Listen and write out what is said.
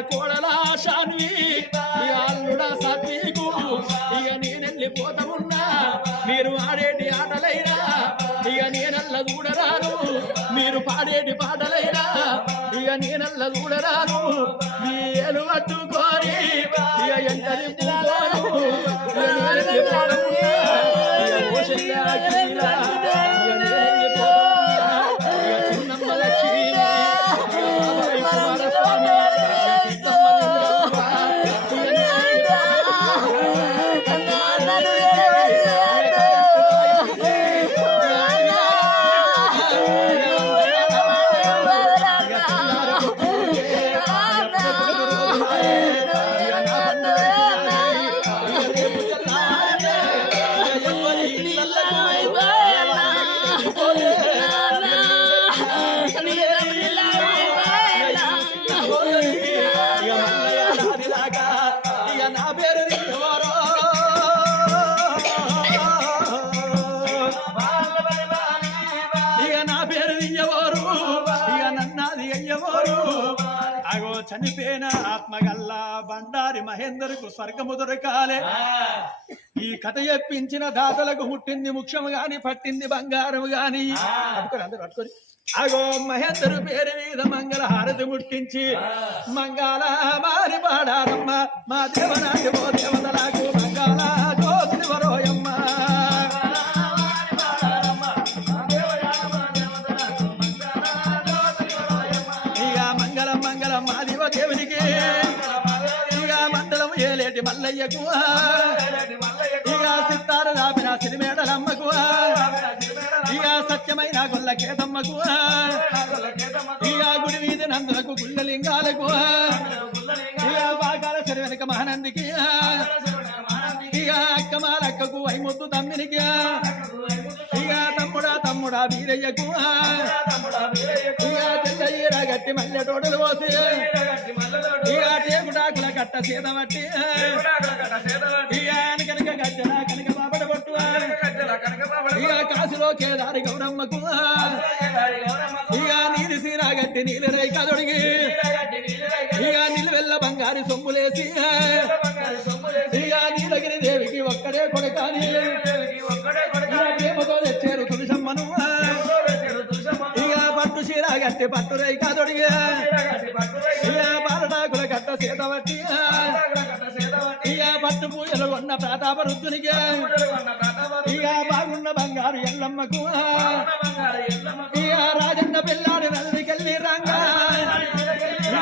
కోడలా శాన్వి అల్లుడా సతీకు ఇక నేనెళ్ళిపోతా మీరు ఆడేటి ఆటలైనా. ఇక నేనల్ల చూడరాను మీరు పాడేటి పాటలైనా. ఇక నేనల్ల చూడరాను మీ ఏలు పట్టుకొని ఇక ఎంతది అయ్యవారు అగో చనిపోయిన ఆత్మగల్లా బండారి మహేందర్కు స్వర్గము దొరకాలే. ఈ కథ చెప్పించిన దాతలకు ముట్టింది ముఖ్యము గాని పట్టింది బంగారం గాని. అందరూ అగో మహేందరు పేరు మీద మంగళ హారతి ముట్టించి మంగళ మారి పాడారమ్మ. మా దేవనాటి ఓ దేవతలకు మంగళ ఏలేటి మల్లయ్యకు ఇక సిత్తారు రాపిన సిరిమేడలమ్మకు ఇక సత్యమైన గొల్ల కేతమ్మకు ఇక గుడి వీధి నందులకు గుళ్ళలింగాలకు ఇక బాగాల సరి వెనక మహానందికి ఇక అక్కమాలక్కకు ఐముద్దు తమ్మినికి ఇక తమ్ముడా తమ్ముడా వీరయ్యకు ఇక తెల్లయ్యరా గట్టి మల్లె తోటలు పోసి సీతమట్టి ఇక కనుక గజ్జల కనుక బాబడ ఇక కాసులో కేదారి గౌరమ్మకు. ఇక నీలి సీరా గట్టి నీలి రేఖ తొడిగి ఇక నిలువెల్ల బంగారి సొమ్ములేసి. ఇక నీలగిరి దేవికి ఒక్కడే కొడకాని ప్రేమతో తెచ్చారు తులసమ్మను. ఇక పట్టు చీర గట్టి పట్టు తొడిగి ఇక గత సీతవతి ఇక పట్టు పూజలు ఇక బాగున్న బంగారు ఎల్లమ్మకు. ఇక